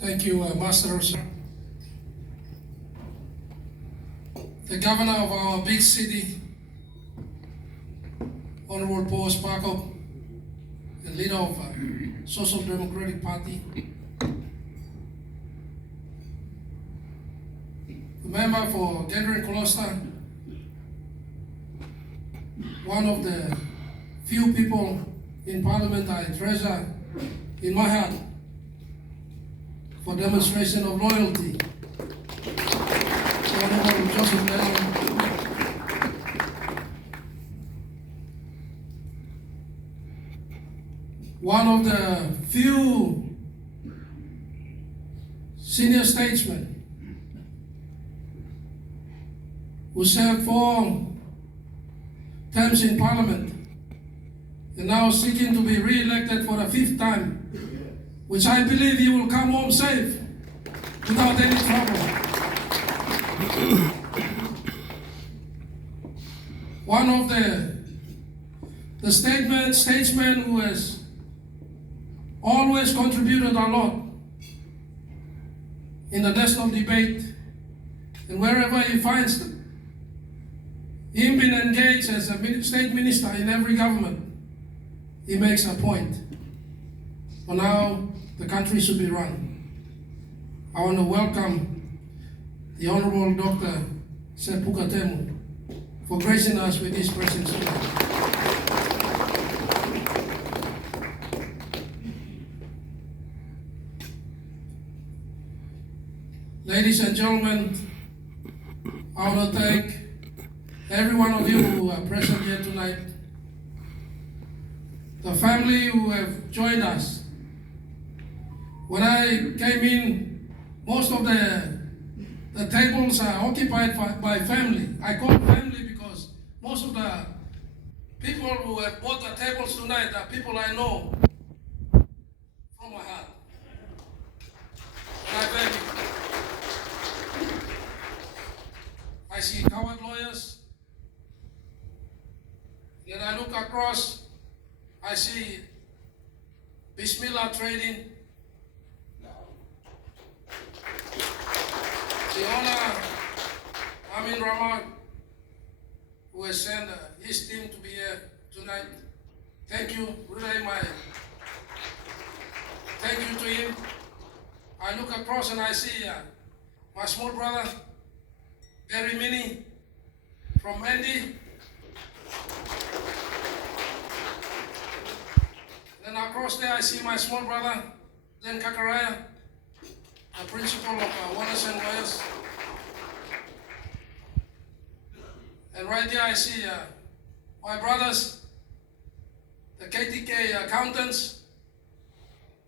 Thank you, Master. The governor of our big city, Honorable Paul Sparko, the leader of Social Democratic Party, the member for Gathering Colosta, one of the few people in Parliament I treasure in my heart for demonstration of loyalty. Honorable Joseph Belden, one of the few senior statesmen who served 4 terms in Parliament and now seeking to be re-elected for the 5th time, which I believe he will come home safe without any trouble. One of the statesmen who has always contributed a lot in the national debate, and wherever he finds them, him being engaged as a state minister in every government, he makes a point on how the country should be run. I want to welcome the Honorable Dr. Sepuka Temu for gracing us with his presence tonight. Ladies and gentlemen, I want to thank every one of you who are present here tonight, the family who have joined us. When I came in, most of the tables are occupied by family. I call family because most of the people who have bought the tables tonight are people I know from my heart. And I thank you. I see Coward lawyers. Then I look across, I see Bismillah Trading. The owner, Amin Rahman, who has sent his team to be here tonight. Thank you, really, thank you to him. I look across and I see my small brother, Barry Mini, from Andy. Then across there I see my small brother, Len Kakaraya, the principal of Wallace and Lawyers. And right there I see my brothers, the KTK accountants,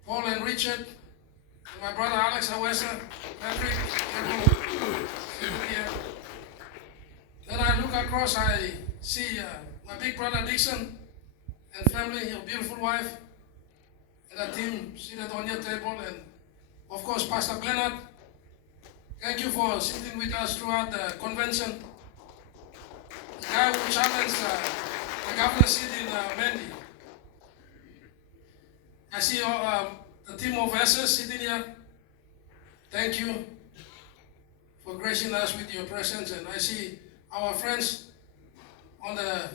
Paul and Richard, and my brother Alex Awesa, Patrick, then I look across, I see my big brother Dixon and family, your beautiful wife, and the team seated on your table, and of course Pastor Bernard. Thank you for sitting with us throughout the convention. The guy who challenged the governor's seat in Mandy. I see the team of SS sitting here. Thank you for gracing us with your presence, and I see our friends on the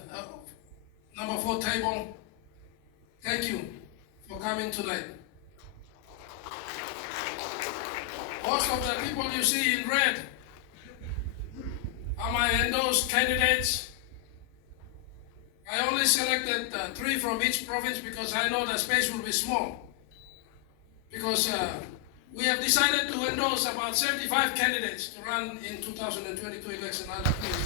number 4 table. Thank you for coming tonight. Most of the people you see in red are my endorsed candidates. I only selected 3 from each province because I know the space will be small. Because we have decided to endorse about 75 candidates to run in 2022 election under PNG.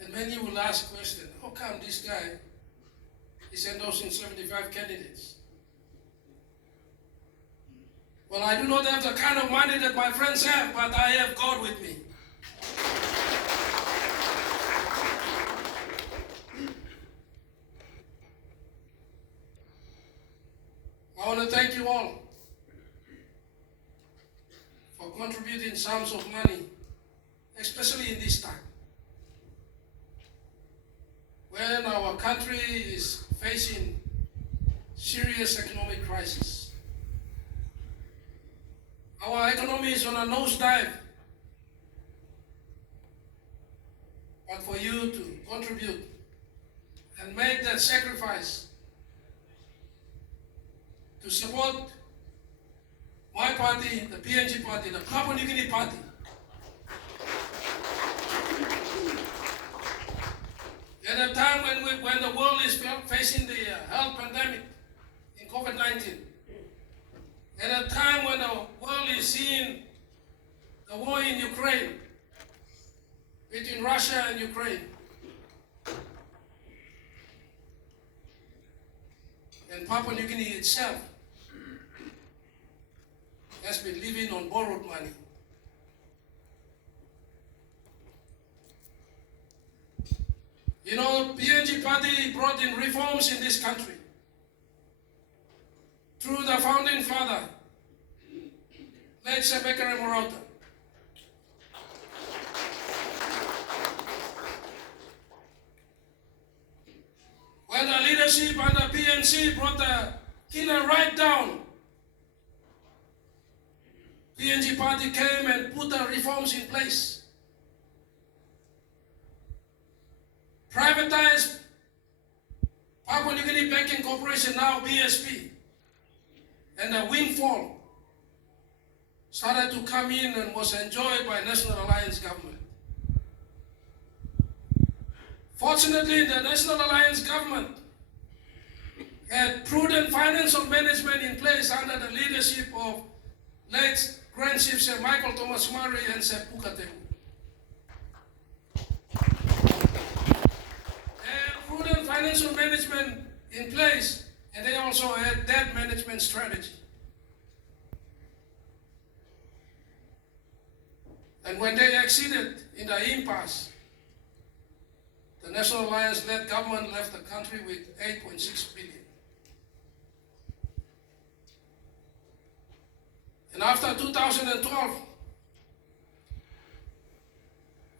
And many will ask the question, how come this guy is endorsing 75 candidates? Well, I do not have the kind of money that my friends have, but I have God with me. I want to thank you all for contributing sums of money, especially in this time. when our country is facing serious economic crisis. Our economy is on a nosedive. But for you to contribute and make that sacrifice to support my party, the PNG party, the Papua New Guinea party, at a time when the world is facing the health pandemic in COVID-19, at a time when the world is seeing the war in Ukraine, between Russia and Ukraine, and Papua New Guinea itself has been living on borrowed money. You know, PNG party brought in reforms in this country through the founding father, late Sebekere Morauta. When the leadership under PNC brought the killer right down, PNG party came and put the reforms in place. Privatized Papua New Guinea Banking Corporation, now BSP, and the windfall started to come in and was enjoyed by National Alliance government. Fortunately, the National Alliance government had prudent financial management in place under the leadership of late Grand Chief Sir Michael Thomas Murray and Sir Pukateu. Prudent financial management in place, and they also had debt management strategy. And when they exceeded in the impasse, the National Alliance-led government left the country with 8.6 billion. And after 2012,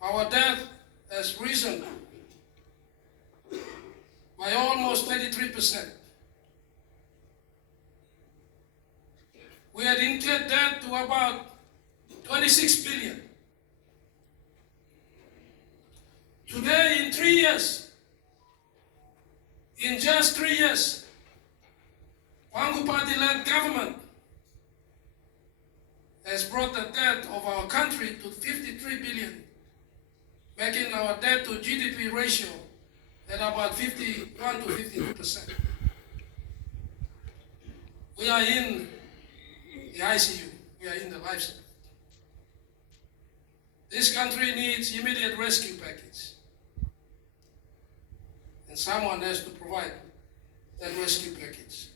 our debt has risen by almost 33%. We had incurred debt to about 26 billion. Today, in 3 years, in just 3 years, Pangu Party-led government has brought the debt of our country to 53 billion, making our debt to GDP ratio at about 51 to 52%. We are in the ICU, we are in the life support. This country needs immediate rescue package. And someone has to provide that rescue package.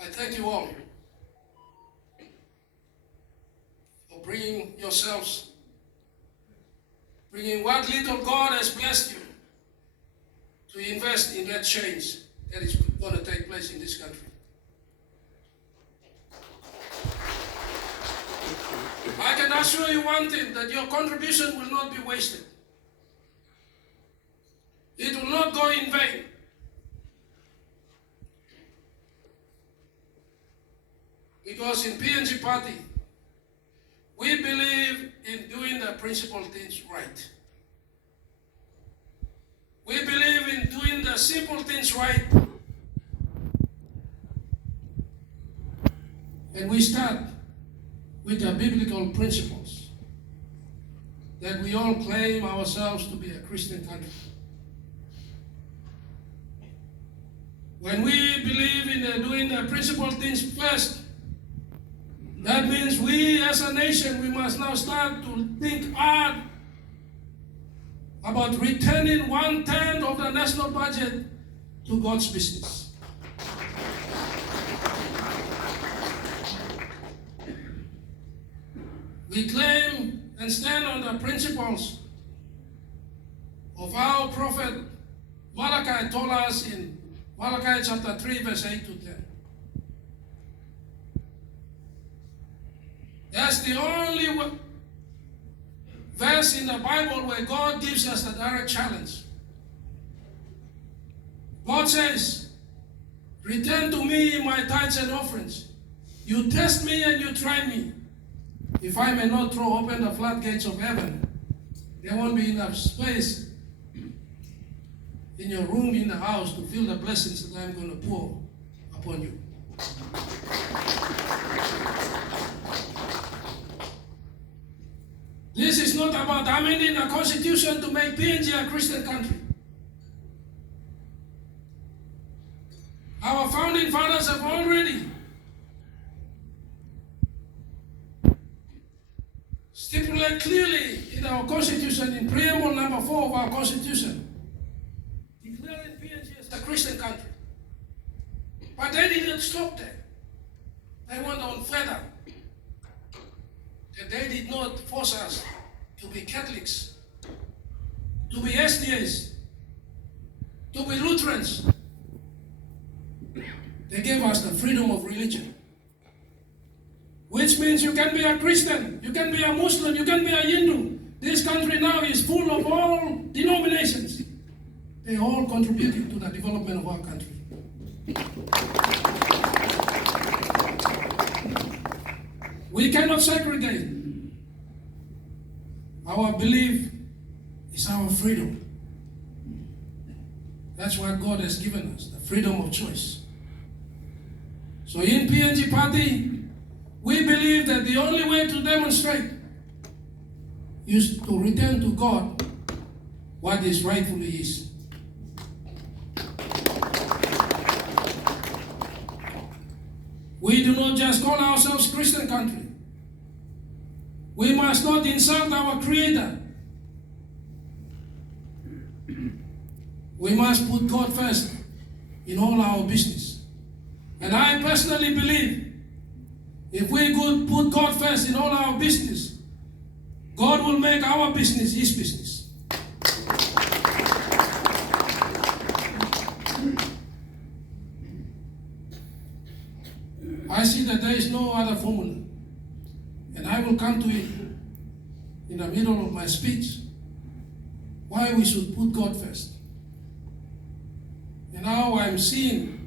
I thank you all for bringing yourselves, bringing what little God has blessed you to invest in that change that is going to take place in this country. I can assure you one thing, that your contribution will not be wasted. It will not go in vain. Because in PNG Party, we believe in doing the principal things right. We believe in doing the simple things right. And we start with the biblical principles that we all claim ourselves to be a Christian country. When we believe in doing the principal things first, that means we as a nation, we must now start to think hard about returning 1/10 of the national budget to God's business. We claim and stand on the principles of our prophet Malachi told us in Malachi chapter 3, verse 8 to 10. That's the only verse in the Bible where God gives us a direct challenge. God says, return to me my tithes and offerings. You test me and you try me. If I may not throw open the floodgates of heaven, there won't be enough space in your room, in the house, to feel the blessings that I'm going to pour upon you. This is not about amending a constitution to make PNG a Christian country. Our founding fathers have already stipulated clearly in our constitution, in preamble number 4 of our constitution, declaring PNG as a Christian country. But they didn't stop there. They went on further. That they did not force us to be Catholics, to be SDAs, to be Lutherans. They gave us the freedom of religion, which means you can be a Christian, you can be a Muslim, you can be a Hindu. This country now is full of all denominations. They all contributing to the development of our country. We cannot segregate. Our belief is our freedom. That's what God has given us, the freedom of choice. So in PNG Party, we believe that the only way to demonstrate is to return to God what is rightfully is. We do not just call ourselves Christian country. We must not insult our Creator. We must put God first in all our business. And I personally believe if we could put God first in all our business, God will make our business His business. I see that there is no other formula, and I will come to it in the middle of my speech, why we should put God first. And now I'm seeing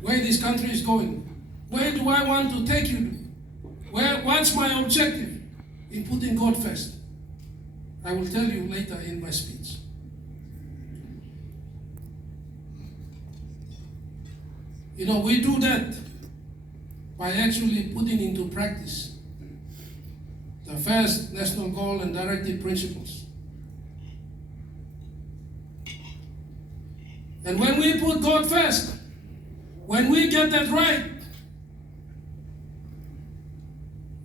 where this country is going. Where do I want to take you to? What's my objective in putting God first? I will tell you later in my speech. You know, we do that by actually putting into practice the first national goal and directive principles. And when we put God first, when we get that right,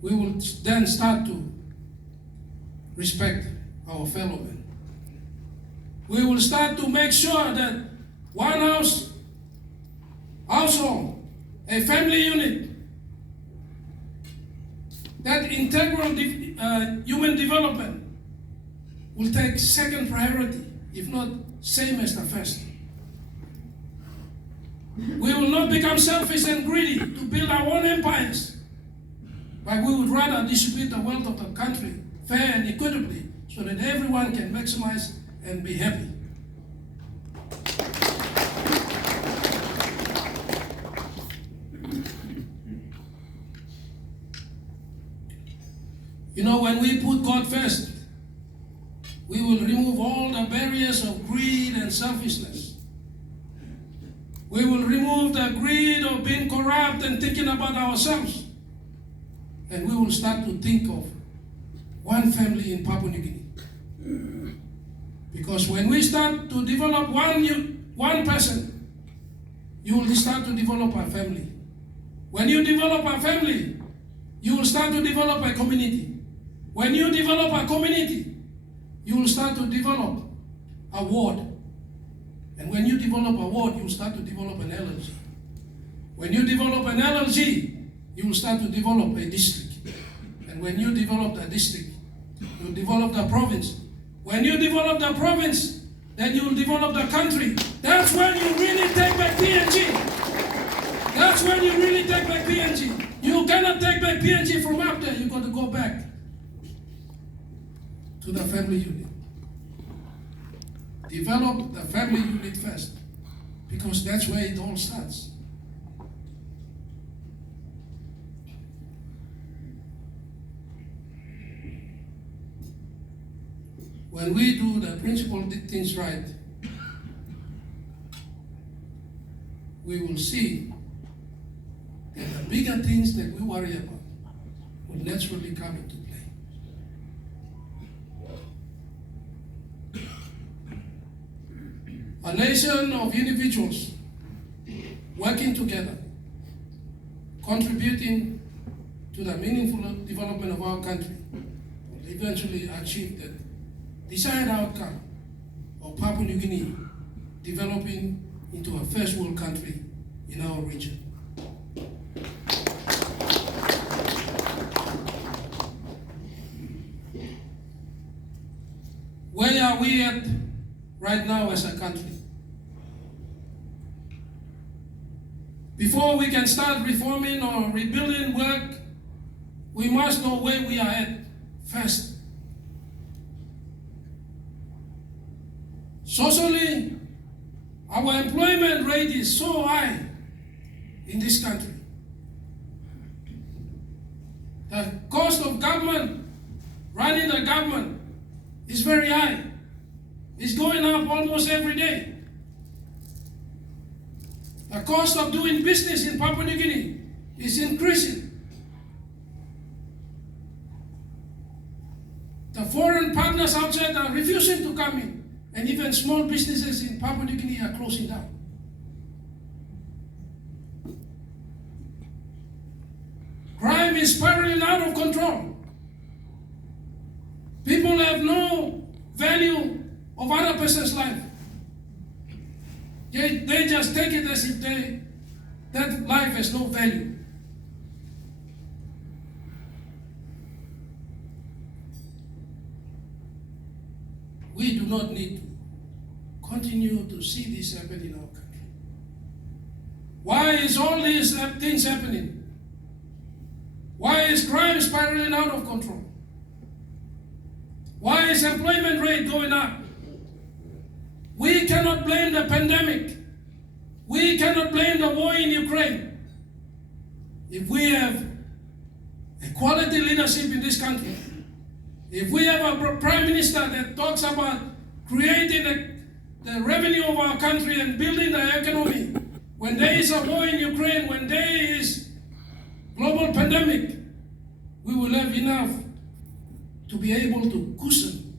we will then start to respect our fellow men. We will start to make sure that one household, a family unit, that integral human development will take second priority, if not same as the first. We will not become selfish and greedy to build our own empires, but we would rather distribute the wealth of the country fair and equitably so that everyone can maximize and be happy. You know, when we put God first, we will remove all the barriers of greed and selfishness. We will remove the greed of being corrupt and thinking about ourselves. And we will start to think of one family in Papua New Guinea. Because when we start to develop one person, you will start to develop a family. When you develop a family, you will start to develop a community. When you develop a community, you will start to develop a ward. And when you develop a ward, you will start to develop an LLG. When you develop an LLG, you will start to develop a district. And when you develop the district, you will develop the province. When you develop the province, then you will develop the country. That's when you really take back PNG. That's when you really take back PNG. You cannot take back PNG from up there. You've got to go back to the family unit. Develop the family unit first, because that's where it all starts. When we do the principle things right, we will see that the bigger things that we worry about will naturally come into play. A nation of individuals working together, contributing to the meaningful development of our country, will eventually achieve the desired outcome of Papua New Guinea developing into a first world country in our region. Where are we at right now as a country? Before we can start reforming or rebuilding work, we must know where we are at first. Socially, our employment rate is so high in this country. The cost of government, running the government, is very high. It's going up almost every day. The cost of doing business in Papua New Guinea is increasing. The foreign partners outside are refusing to come in, and even small businesses in Papua New Guinea are closing down. Crime is spiraling out of control. People have no value of other person's life. They just take it as if that life has no value. We do not need to continue to see this happen in our country. Why is all these things happening? Why is crime spiraling out of control? Why is employment rate going up? We cannot blame the pandemic. We cannot blame the war in Ukraine. If we have a quality leadership in this country, if we have a prime minister that talks about creating the revenue of our country and building the economy, when there is a war in Ukraine, when there is global pandemic, we will have enough to be able to cushion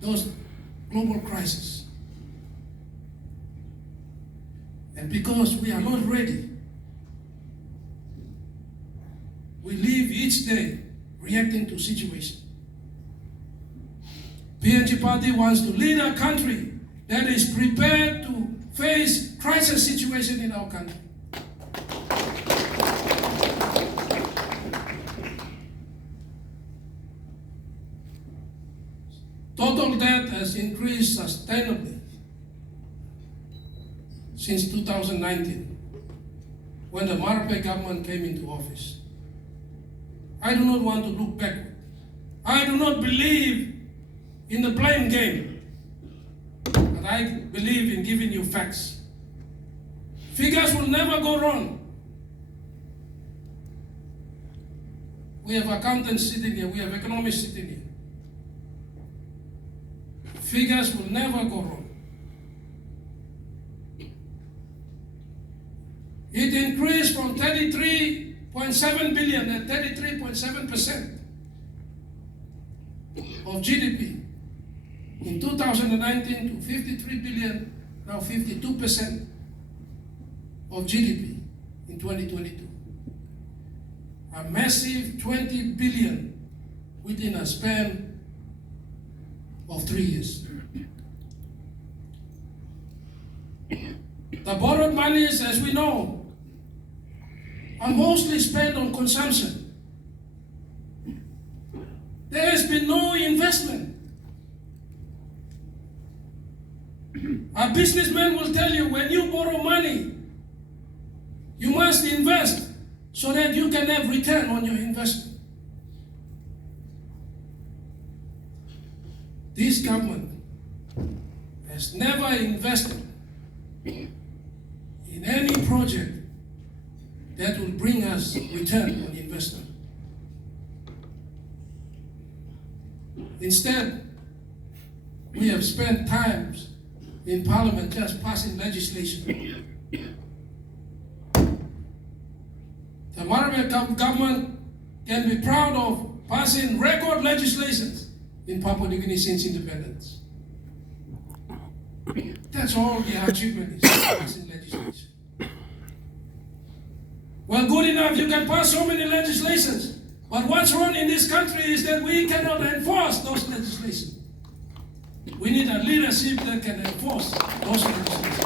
those global crises. And because we are not ready, we live each day reacting to situations. PNG party wants to lead a country that is prepared to face crisis situation in our country. Total debt has increased sustainably since 2019, when the Moresby government came into office. I do not want to look backward. I do not believe in the blame game, but I believe in giving you facts. Figures will never go wrong. We have accountants sitting here, we have economists sitting here. Figures will never go wrong. It increased from 33.7 billion at 33.7% of GDP in 2019 to 53 billion, now 52% of GDP in 2022. A massive 20 billion within a span of 3 years. The borrowed monies, as we know, are mostly spent on consumption. There has been no investment. A businessman will tell you, when you borrow money, you must invest so that you can have return on your investment. this government has never invested in any project that will bring us return on investment. Instead, we have spent times in Parliament just passing legislation. The Moresby government can be proud of passing record legislations in Papua New Guinea since independence. That's all the achievement is, passing legislation. Well, good enough, you can pass so many legislations, but what's wrong in this country is that we cannot enforce those legislations. We need a leadership that can enforce those legislations.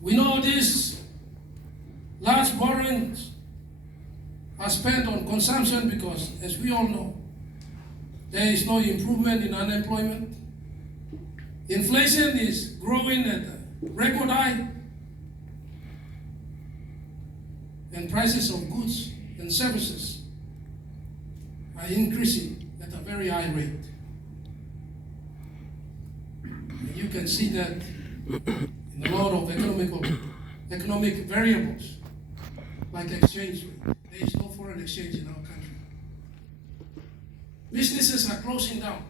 We know these large borrowings are spent on consumption because, as we all know, there is no improvement in unemployment. Inflation is growing at a record high, and prices of goods and services are increasing at a very high rate. And you can see that in a lot of economic variables, like exchange rate. There is no foreign exchange in our country. Businesses are closing down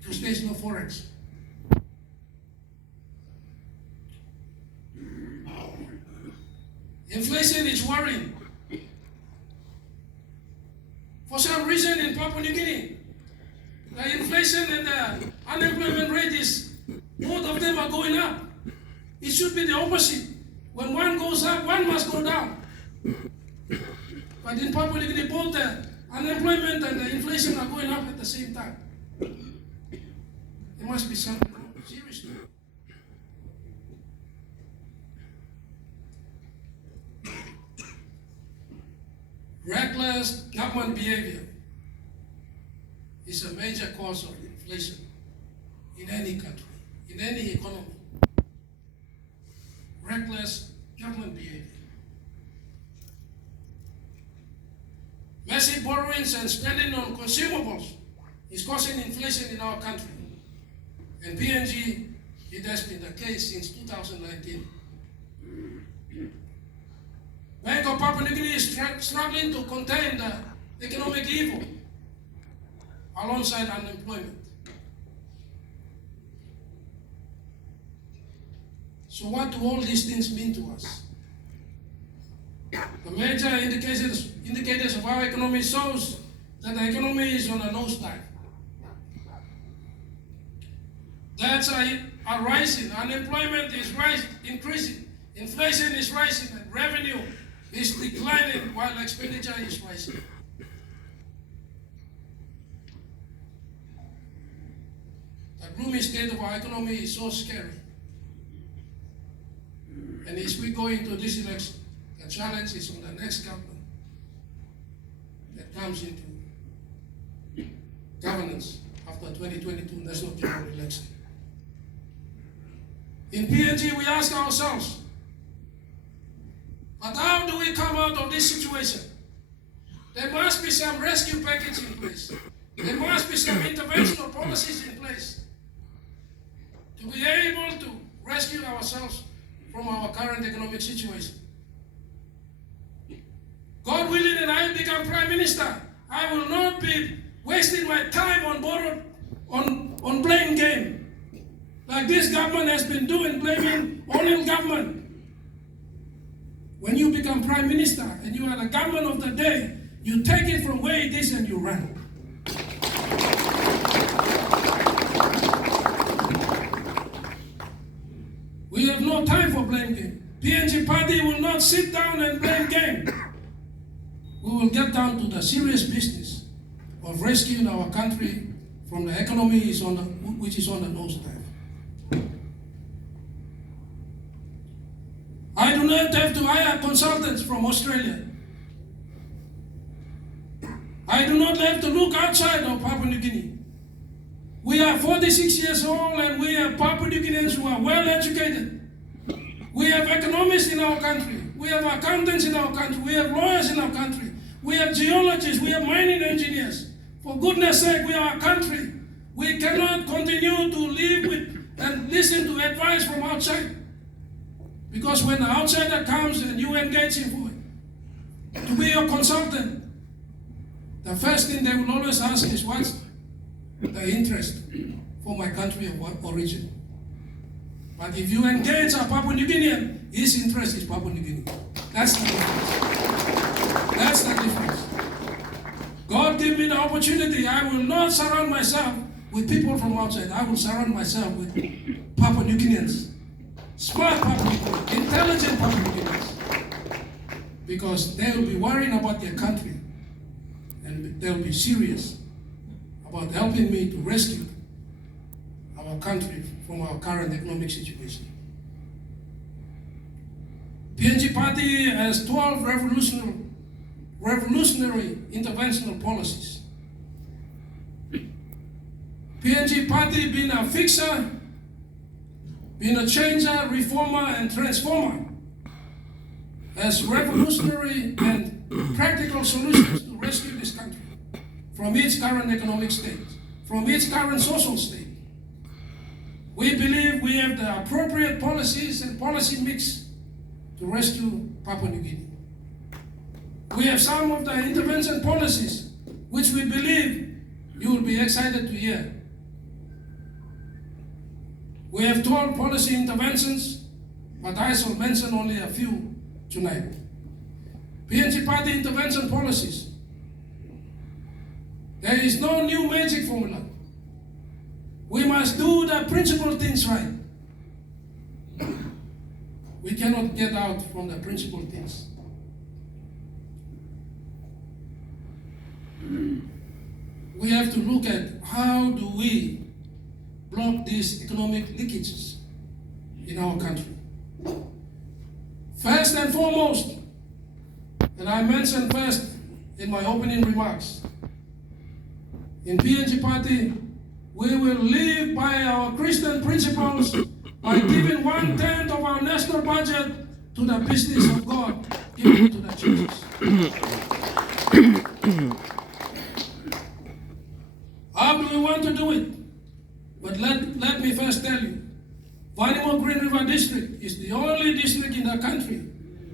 because there is no forex. Inflation is worrying. For some reason in Papua New Guinea, the inflation and the unemployment rate is, both of them are going up. It should be the opposite. When one goes up, one must go down. But in Papua New Guinea, both the unemployment and the inflation are going up at the same time. There must be something wrong, seriously. Reckless government behavior is a major cause of inflation in any country, in any economy. Reckless government behavior. Massive borrowings and spending on consumables is causing inflation in our country. And PNG, it has been the case since 2019. Bank of Papua New Guinea is struggling to contain the economic evil alongside unemployment. So what do all these things mean to us? The major indicators of our economy shows that the economy is on a nosedive. Debts are rising, unemployment is increasing, inflation is rising, and revenue is declining while expenditure is rising. The gloomy state of our economy is so scary. And as we go into this election, the challenge is on the next government that comes into governance after 2022 national general election. In PNG, we ask ourselves, but how do we come out of this situation? There must be some rescue package in place. There must be some interventional policies in place to be able to rescue ourselves from our current economic situation. God willing, and I become Prime Minister, I will not be wasting my time on blame game, like this government has been doing, blaming all government. When you become Prime Minister and you are the government of the day, you take it from where it is and you run. We have no time for blame game. PNG party will not sit down and blame game. We will get down to the serious business of rescuing our country from the economy which is on the nosedive. I do not have to hire consultants from Australia. I do not have to look outside of Papua New Guinea. We are 46 years old and we are Papua New Guineans who are well educated. We have economists in our country. We have accountants in our country. We have lawyers in our country. We have geologists. We have mining engineers. For goodness sake, we are a country. We cannot continue to live with and listen to advice from outside. Because when the outsider comes and you engage him for it, to be your consultant, the first thing they will always ask is, what's the interest for my country of what origin? But if you engage a Papua New Guinean, his interest is Papua New Guinea. That's the difference. That's the difference. God give me the opportunity. I will not surround myself with people from outside. I will surround myself with Papua New Guineans. Smart Papua New Guineans, intelligent Papua New Guineans. Because they will be worrying about their country. And they will be serious about helping me to rescue our country from our current economic situation. PNG party has 12 revolutionary interventional policies. PNG party being a fixer, being a changer, reformer, and transformer, has revolutionary and practical solutions to rescue this country from its current economic state, from its current social state. We believe we have the appropriate policies and policy mix to rescue Papua New Guinea. We have some of the intervention policies which we believe you will be excited to hear. We have 12 policy interventions, but I shall mention only a few tonight. PNG party intervention policies. There is no new magic formula. We must do the principal things right. We cannot get out from the principal things. We have to look at how do we block these economic leakages in our country. First and foremost, and I mentioned first in my opening remarks, in PNG party, we will live by our Christian principles by giving 1/10 of our national budget to the business of God, given to the churches. How do we want to do it? But let me first tell you, Vanimo Green River District is the only district in the country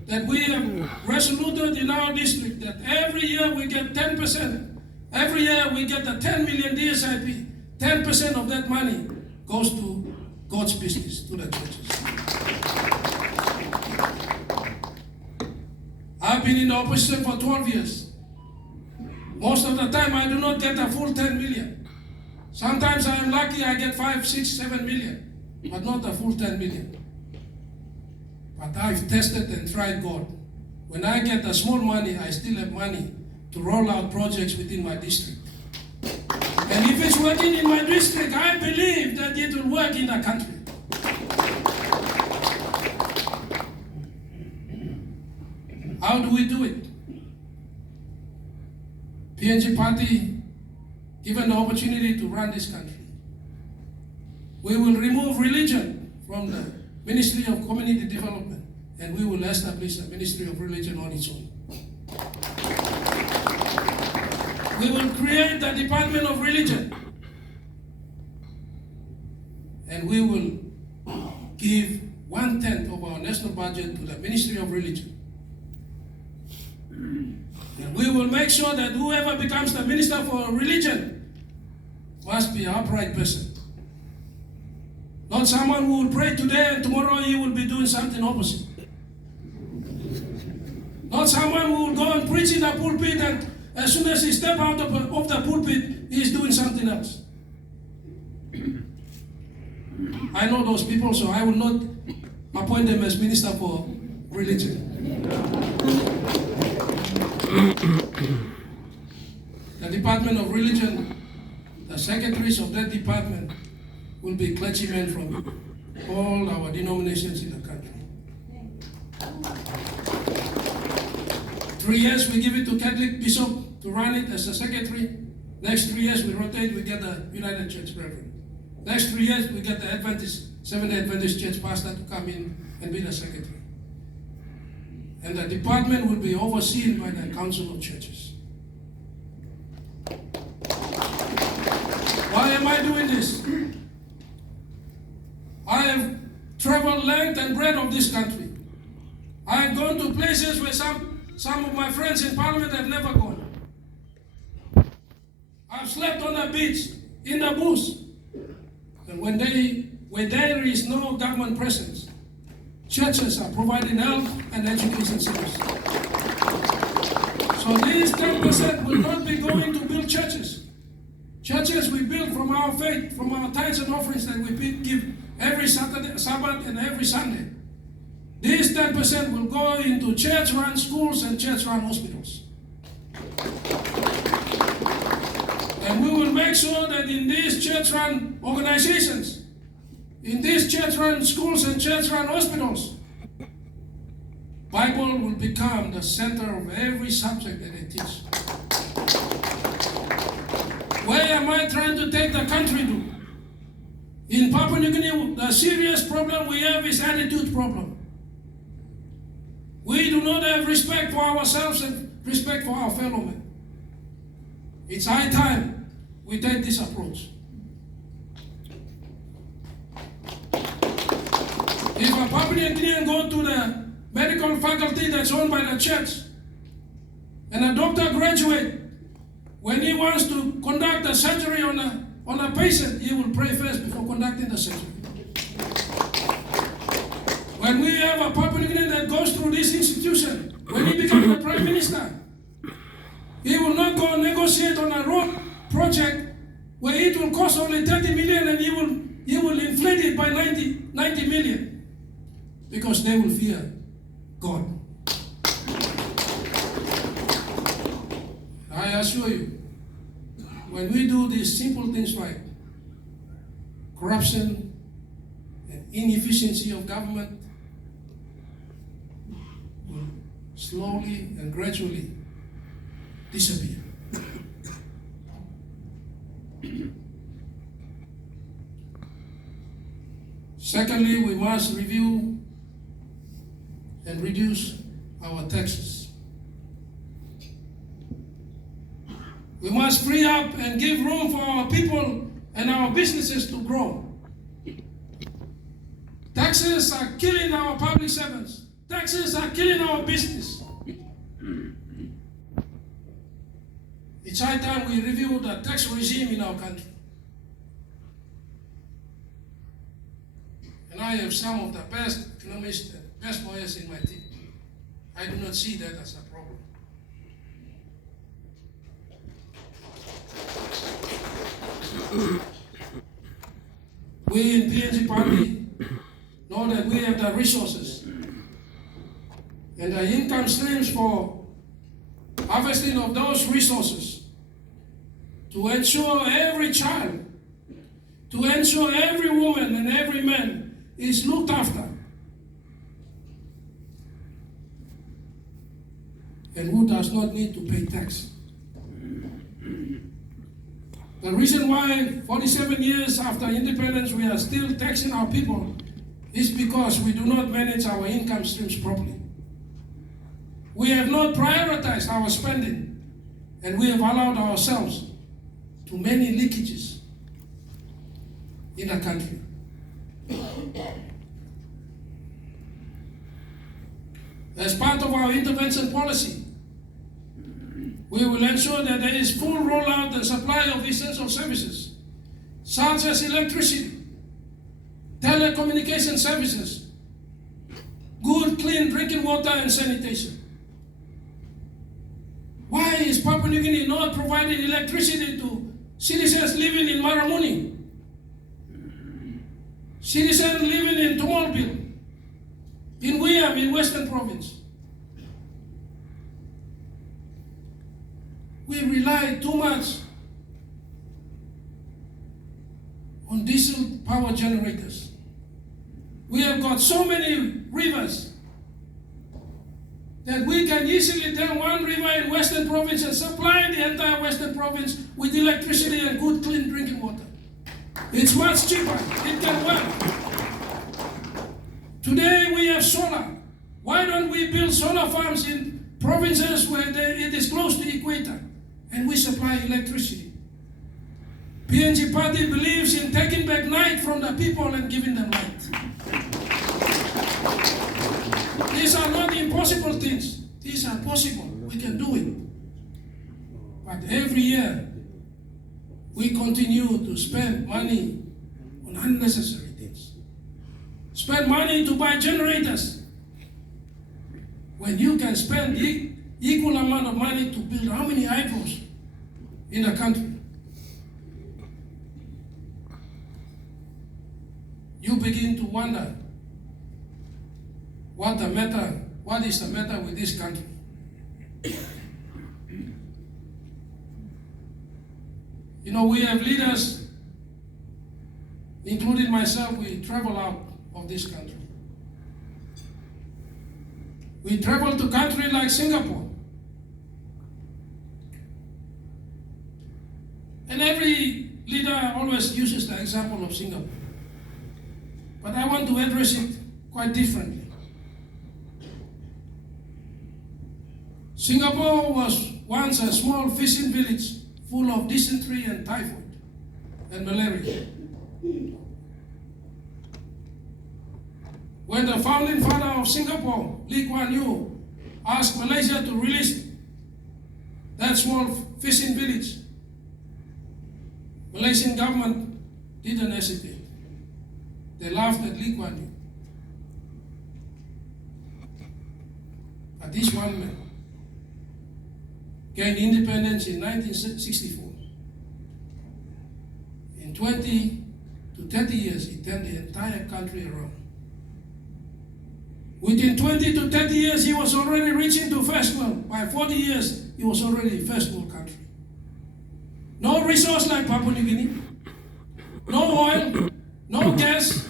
that we have resoluted in our district that every year we get 10%. Every year we get the 10 million DSIP. 10% of that money goes to God's business, to the churches. I've been in the opposition for 12 years. Most of the time I do not get a full 10 million. Sometimes I am lucky I get 5, 6, 7 million, but not a full 10 million. But I've tested and tried God. When I get the small money, I still have money to roll out projects within my district. And if it's working in my district, I believe that it will work in the country. How do we do it? PNG party, given the opportunity to run this country, we will remove religion from the Ministry of Community Development, and we will establish a Ministry of Religion on its own. We will create the Department of Religion, and we will give 1/10 of our national budget to the Ministry of Religion. And we will make sure that whoever becomes the Minister for Religion must be an upright person. Not someone who will pray today and tomorrow he will be doing something opposite. Not someone who will go and preach in the pulpit and as soon as he steps out of the pulpit, he is doing something else. I know those people, so I will not appoint them as Minister for Religion. The Department of Religion, the secretaries of that department will be clergymen from all our denominations in the country. 3 years we give it to Catholic bishop to run it as a secretary. Next 3 years we rotate, we get the United Church Reverend. Next 3 years we get the Seventh-day Adventist Church pastor to come in and be the secretary. and the department will be overseen by the Council of Churches. Why am I doing this? I have traveled length and breadth of this country. I have gone to places where some of my friends in Parliament have never gone. I've slept on the beach, in the bush, and where there is no government presence, churches are providing health and education services. So these 10% will not be going to build churches. Churches we build from our faith, from our tithes and offerings that we give every Saturday, Sabbath and every Sunday. These 10% will go into church-run schools and church-run hospitals. And we will make sure that in these church-run organizations, in these church-run schools and church-run hospitals, Bible will become the center of every subject that they teach. Where am I trying to take the country to? In Papua New Guinea, the serious problem we have is attitude problem. We do not have respect for ourselves and respect for our fellow men. It's high time we take this approach. If a Papua New Guinean go to the medical faculty that's owned by the church, and a doctor graduate, when he wants to conduct a surgery on a patient, he will pray first before conducting the surgery. When we have a Papua New Guinean that goes through this institution, when he becomes the Prime Minister, he will not go negotiate on a road project where it will cost only 30 million and he will inflate it by 90 million, because they will fear God. I assure you, when we do these simple things right, corruption and inefficiency of government will slowly and gradually disappear. Secondly, we must review and reduce our taxes. We must free up and give room for our people and our businesses to grow. Taxes are killing our public servants. Taxes are killing our business. It's high time we review the tax regime in our country. And I have some of the best economists and best lawyers in my team. I do not see that as a problem. We in PNG Party know that we have the resources and the income streams for harvesting of those resources to ensure every child, to ensure every woman and every man is looked after, and who does not need to pay tax. The reason why 47 years after independence we are still taxing our people is because we do not manage our income streams properly. We have not prioritized our spending, and we have allowed ourselves to many leakages in the country. As part of our intervention policy, we will ensure that there is full rollout and supply of essential services, such as electricity, telecommunication services, good, clean drinking water and sanitation. Why is Papua New Guinea not providing electricity to citizens living in Maramuni, citizens living in Tumolbil, in Wiam, in Western Province? We rely too much on diesel power generators. We have got so many rivers that we can easily dam one river in Western Province and supply the entire Western Province with electricity and good, clean drinking water. It's much cheaper. It can work. Today we have solar. Why don't we build solar farms in provinces where it is close to equator and we supply electricity? PNG party believes in taking back night from the people and giving them light. These are not impossible things. These are possible. We can do it. But every year, we continue to spend money on unnecessary things. Spend money to buy generators when you can spend the equal amount of money to build how many hydros in the country? You begin to wonder what is the matter with this country? You know, we have leaders, including myself, we travel out of this country. We travel to countries like Singapore. And every leader always uses the example of Singapore. But I want to address it quite differently. Singapore was once a small fishing village full of dysentery and typhoid and malaria. When the founding father of Singapore, Lee Kuan Yew, asked Malaysia to release that small fishing village, Malaysian government didn't hesitate. They laughed at Lee Kuan Yew. But this one man gained independence in 1964. In 20 to 30 years, he turned the entire country around. Within 20 to 30 years, he was already reaching to first world. By 40 years, he was already a first world country. No resource like Papua New Guinea, no oil, no gas,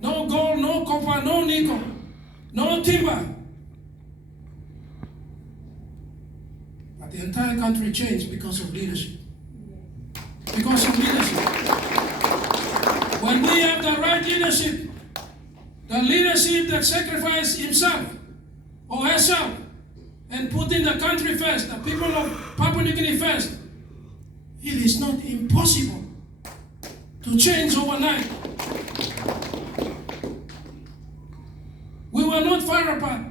no gold, no copper, no nickel, no timber. But the entire country changed because of leadership. Because of leadership. When we have the right leadership, the leadership that sacrificed himself or herself and put in the country first, the people of Papua New Guinea first, it is not impossible to change overnight. We were not far apart.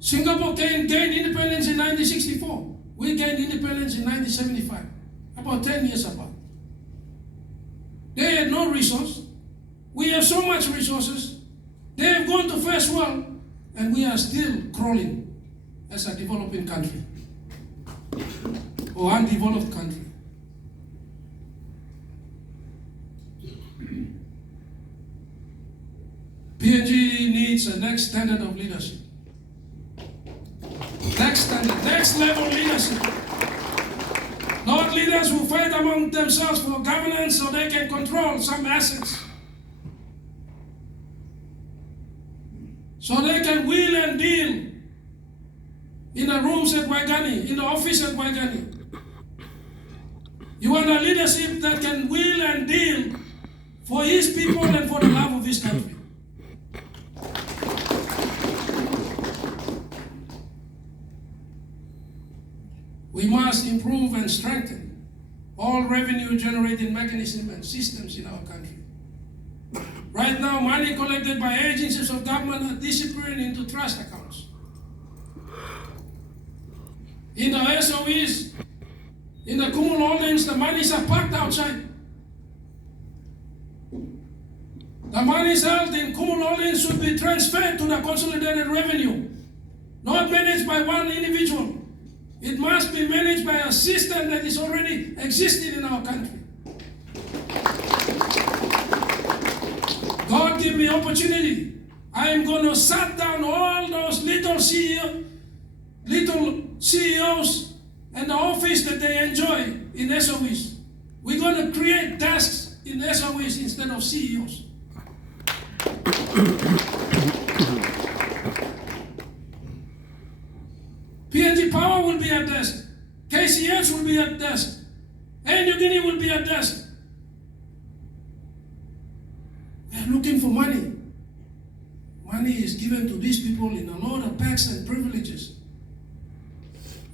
Singapore gained independence in 1964. We gained independence in 1975, about 10 years apart. They had no resource. We have so much resources. They have gone to first world, and we are still crawling as a developing country or undeveloped country. PNG needs a next standard of leadership. Next standard, next level leadership. Not leaders who fight among themselves for governance so they can control some assets. So they can wheel and deal in the rooms at Waigani, in the office at Waigani. You want a leadership that can wheel and deal for his people and for the love of his country. We must improve and strengthen all revenue-generating mechanisms and systems in our country. Right now, money collected by agencies of government are disappearing into trust accounts. In the SOEs, in the Kumul holdings, the monies are parked outside. The monies held in Kumul holdings should be transferred to the consolidated revenue, not managed by one individual. It must be managed by a system that is already existing in our country. God give me opportunity. I am going to shut down all those little CEOs and the office that they enjoy in SOEs. We're going to create desks in SOEs instead of CEOs. PNG Power will be at desk. KCS will be at desk. Air New Guinea will be at desk. We are looking for money. Money money is given to these people in a lot of perks and privileges.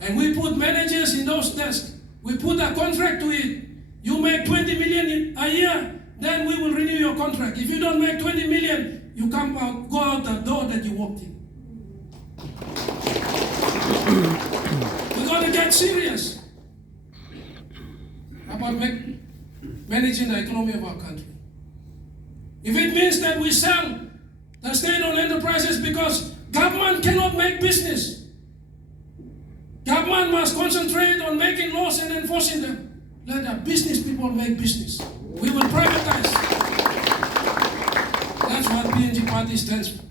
And we put managers in those desks. We put a contract to it. You make 20 million a year, then we will renew your contract. If you don't make 20 million, you come out, go out the door that you walked in. We got to get serious about managing the economy of our country. If it means that we sell the state-owned enterprises because government cannot make business, government must concentrate on making laws and enforcing them. Let the business people make business. We will privatize. That's what PNG party stands for.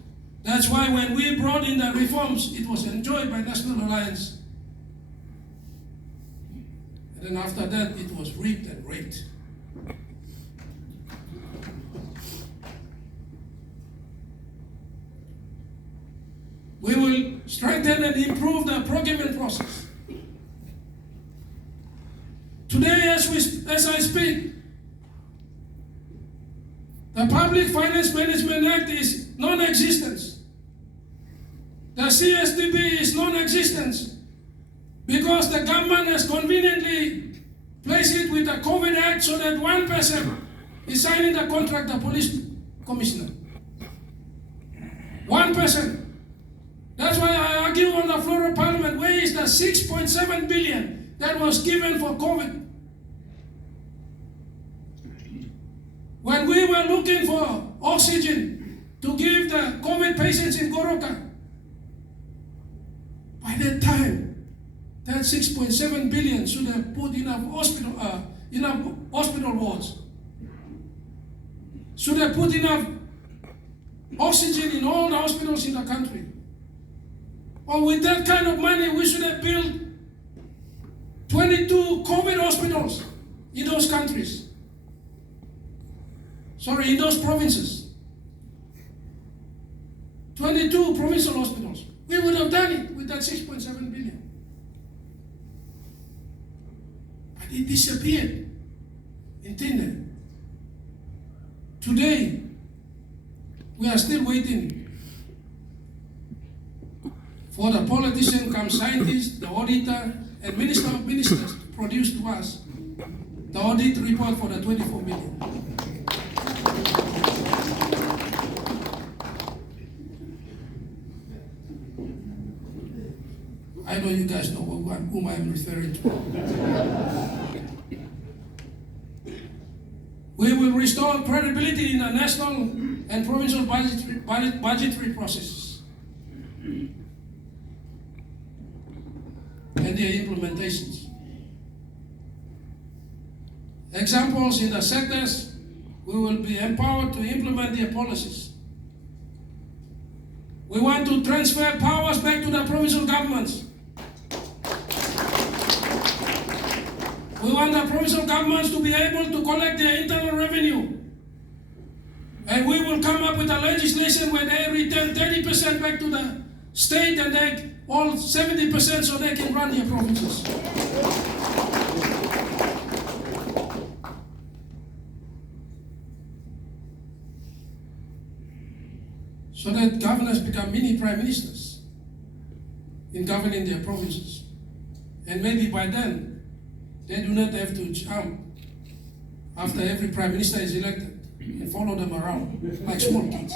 That's why when we brought in the reforms, it was enjoyed by National Alliance. And then after that, it was reaped and raped. We will strengthen and improve the procurement process. Today, as I speak, the Public Finance Management Act is non-existent. The CSDB is non-existent because the government has conveniently placed it with the COVID Act so that one person is signing the contract, the police commissioner. One person. That's why I argue on the floor of Parliament, where is the 6.7 billion that was given for COVID? When we were looking for oxygen to give the COVID patients in Goroka, by that time, that 6.7 billion should have put enough hospital wards, should have put enough oxygen in all the hospitals in the country. Or with that kind of money, we should have built 22 COVID hospitals in those countries. In those provinces. 22 provincial hospitals. We would have done it with that 6.7 billion. But it disappeared in thin air. Today, we are still waiting for the politician, come scientist, the auditor, and Minister of Ministers to produce to us the audit report for the 24 million. I know you guys know whom I'm referring to. We will restore credibility in the national and provincial budgetary processes and their implementations. Examples in the sectors, we will be empowered to implement their policies. We want to transfer powers back to the provincial governments. We want the provincial governments to be able to collect their internal revenue. And we will come up with a legislation where they return 30% back to the state and they all 70% so they can run their provinces. So that governors become mini prime ministers in governing their provinces. And maybe by then, they do not have to jump after every prime minister is elected and follow them around like small kids.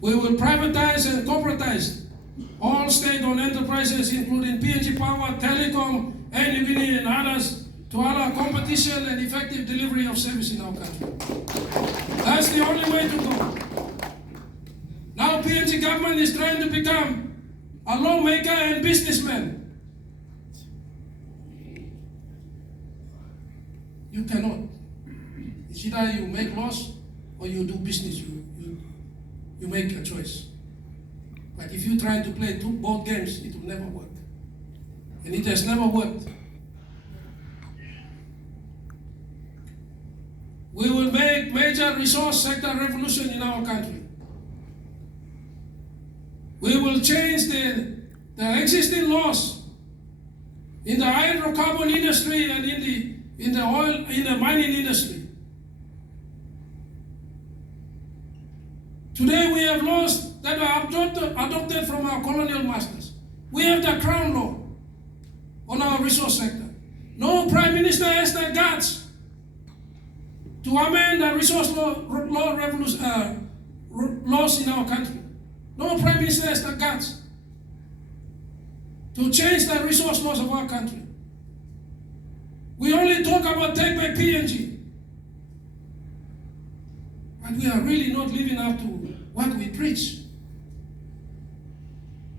We will privatize and corporatize all state-owned enterprises, including PNG Power, Telecom, and others, to allow competition and effective delivery of service in our country. That's the only way to go. Now PNG government is trying to become a lawmaker and businessman. You cannot. It's either you make laws or you do business. You make a choice. But if you try to play both games, it will never work. And it has never worked. We will make major resource sector revolution in our country. We will change the existing laws in the hydrocarbon industry and in the in the mining industry. Today we have laws that are adopted from our colonial masters. We have the Crown Law on our resource sector. No Prime Minister has the guts to amend the resource laws in our country. No Prime Minister has the guts to change the resource laws of our country. We only talk about take back PNG. But we are really not living up to what we preach.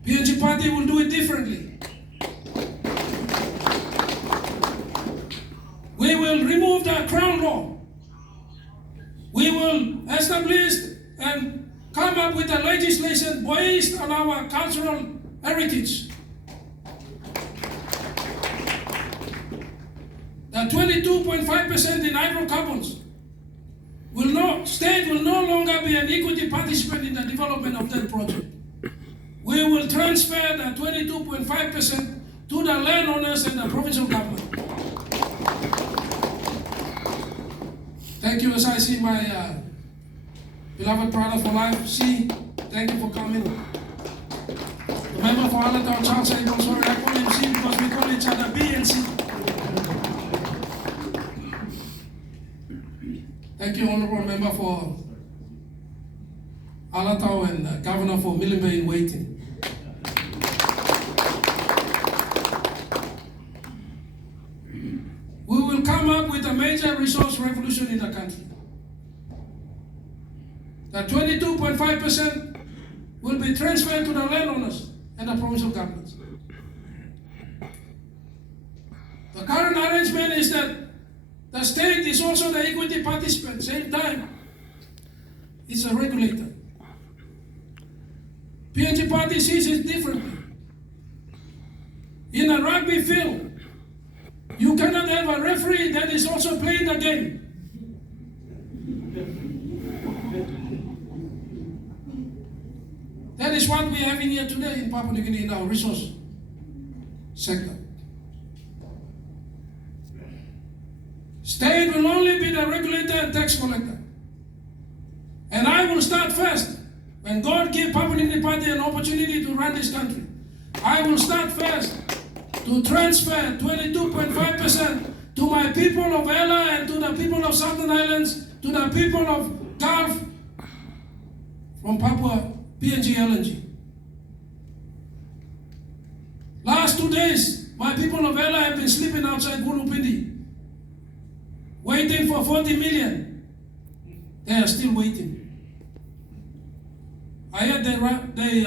PNG party will do it differently. We will remove the Crown Law. We will establish and come up with a legislation based on our cultural heritage. The 22.5% in hydrocarbons state will no longer be an equity participant in the development of that project. We will transfer the 22.5% to the landowners and the provincial government. Thank you, as I see my beloved brother for life, C. Thank you for coming. The member for Untitled Chapter, I'm sorry, I call him C because we call each other B and C. Thank you, Honorable Member for Alatau and Governor for Milne Bay in waiting. We will come up with a major resource revolution in the country. The 22.5% will be transferred to the landowners and the provincial governments. The current arrangement is that the state is also the equity participant, same time. It's a regulator. PNG party sees it differently. In a rugby field, you cannot have a referee that is also playing the game. That is what we have in here today in Papua New Guinea in our resource sector. State will only be the regulator and tax collector. And I will start first. When God gave Papua New Guinea Party an opportunity to run this country, I will start first to transfer 22.5% to my people of Ella and to the people of Southern Islands, to the people of Gulf from Papua PNG LNG. Last 2 days, my people of Ella have been sleeping outside Bulupindi, waiting for 40 million. They are still waiting. I heard they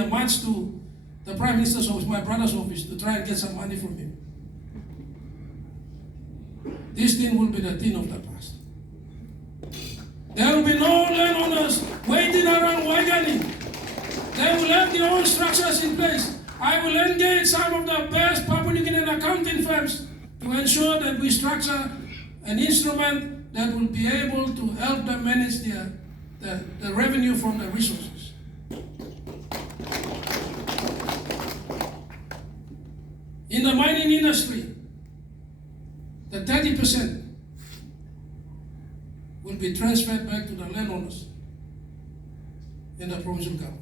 marched to the Prime Minister's office, my brother's office, to try and get some money from him. This thing will be the thing of the past. There will be no landowners waiting around Waigani. They will have their own structures in place. I will engage some of the best Papua New Guinean accounting firms to ensure that we structure an instrument that will be able to help them manage the revenue from the resources. In the mining industry, the 30% will be transferred back to the landowners in the provincial government.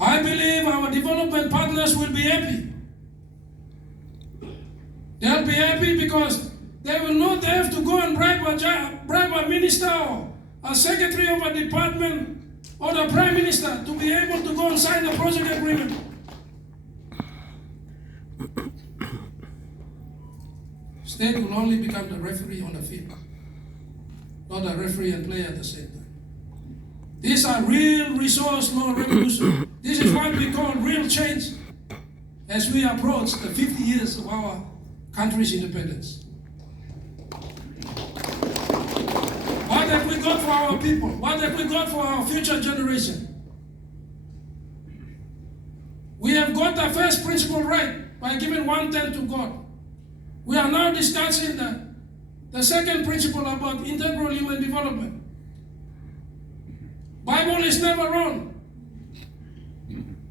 I believe our development partners will be happy. They'll be happy because they will not have to go and bribe a minister or a secretary of a department or the Prime Minister to be able to go and sign the project agreement. State will only become the referee on the field, not a referee and player at the same time. These are real resource law revolution. This is what we call real change as we approach the 50 years of our country's independence. What have we got for our people? What have we got for our future generation? We have got the first principle right by giving 1/10 to God. We are now discussing the second principle about integral human development. Bible is never wrong.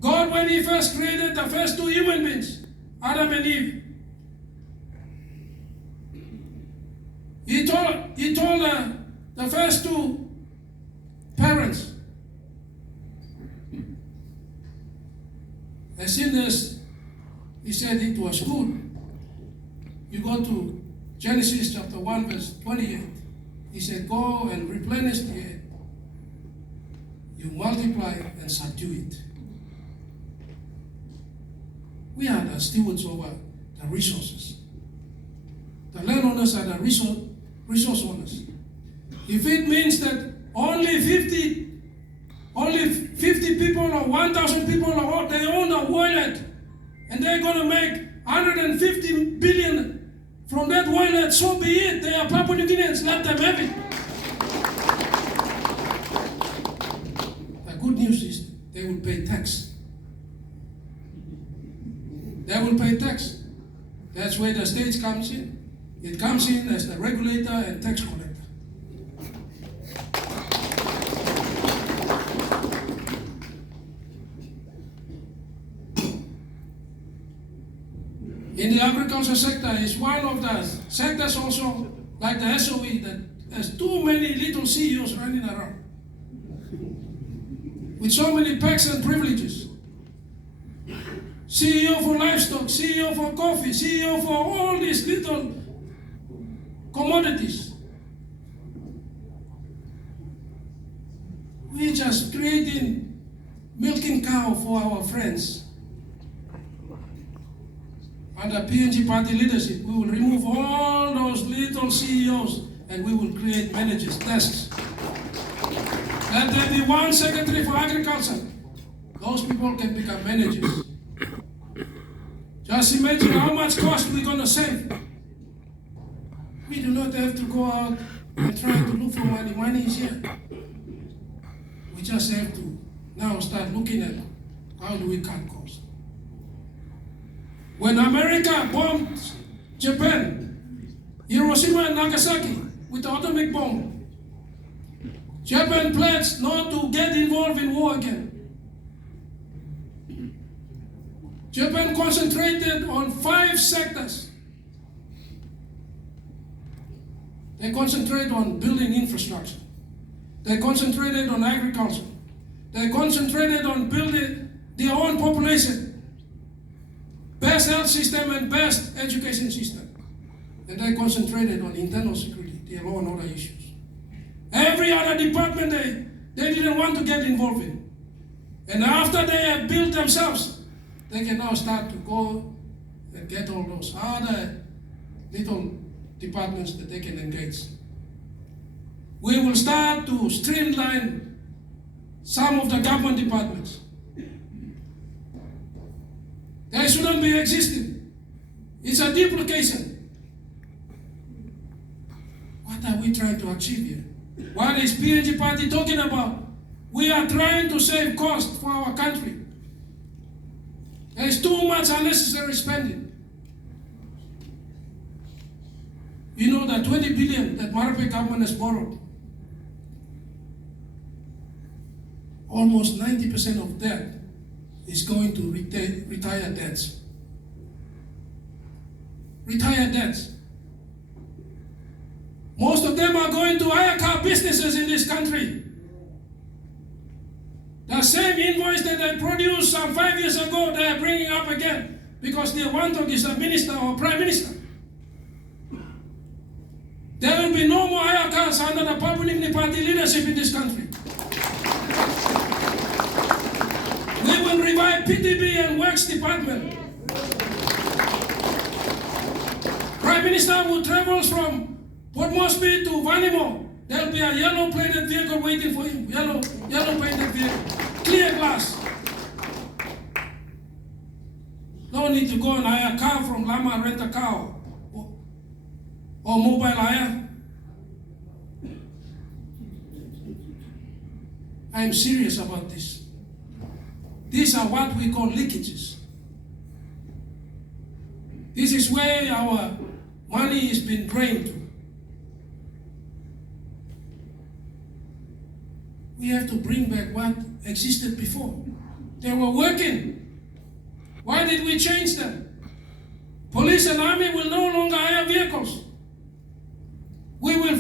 God, when He first created the first two human beings, Adam and Eve, He told the first two parents, as soon as he said it was good, you go to Genesis chapter 1 verse 28. He said, go and replenish the earth. You multiply and subdue it. We are the stewards over the resources. The landowners are the resource owners. If it means that only 50 people or 1,000 people they own a wallet and they're going to make 150 billion from that wallet, so be it. They are Papua New Guineans, let them have it. The good news is they will pay tax. They will pay tax. That's where the state comes in. It comes in as the regulator and tax collector. In the agriculture sector is one of the sectors also, like the SOE, that has too many little CEOs running around with so many perks and privileges. CEO for livestock, CEO for coffee, CEO for all these little commodities. We're just creating milking cow for our friends. Under PNG party leadership, we will remove all those little CEOs and we will create managers, desks. Let there be one secretary for agriculture. Those people can become managers. Just imagine how much cost we're going to save. We do not have to go out and try to look for money. Money is here. We just have to now start looking at how do we cut costs. When America bombed Japan, Hiroshima and Nagasaki with the atomic bomb, Japan pledged not to get involved in war again. Japan concentrated on 5 sectors. They concentrated on building infrastructure. They concentrated on agriculture. They concentrated on building their own population. Best health system and best education system. And they concentrated on internal security, their law and order issues. Every other department they didn't want to get involved in. And after they have built themselves, they can now start to go and get all those other little departments that they can engage. We will start to streamline some of the government departments. They shouldn't be existing. It's a duplication. What are we trying to achieve here? What is PNG party talking about? We are trying to save cost for our country. There is too much unnecessary spending. You know that 20 billion that Moresby government has borrowed, almost 90% of that is going to retire debts. Retire debts. Most of them are going to hire car businesses in this country. The same invoice that they produced some 5 years ago, they are bringing up again because they want to is a minister or prime minister. There will be no more hire cars under the Papua New Guinea party leadership in this country. We will revive PTB and Works Department. Prime Minister who travels from Port Moresby to Vanimo, there will be a yellow plated vehicle waiting for him. Yellow painted vehicle. Clear glass. No need to go and hire a car from Lama, rent a car or mobile hire. I am serious about this. These are what we call leakages. This is where our money is being drained to. We have to bring back what existed before. They were working. Why did we change them? Police and army will no longer hire vehicles.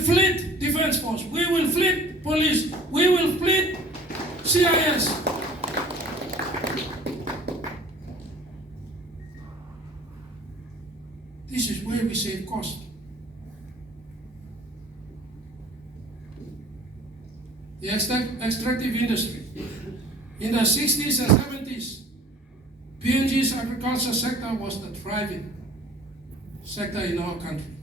fleet defense force. We will fleet police. We will fleet CIS. This is where we save cost. The extractive industry. In the 60s and 70s, PNG's agriculture sector was the thriving sector in our country.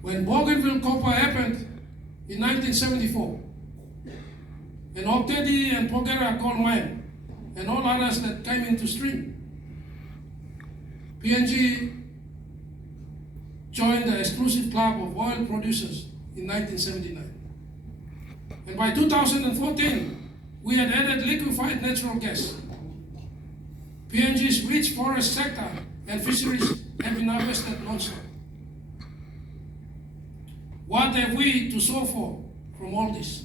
When Bougainville Copper happened in 1974, and Octedi and Pogera coal mine, and all others that came into stream, PNG joined the exclusive club of oil producers in 1979. And by 2014, we had added liquefied natural gas. PNG's rich forest sector and fisheries have been harvested non-stop. What have we to show for from all this?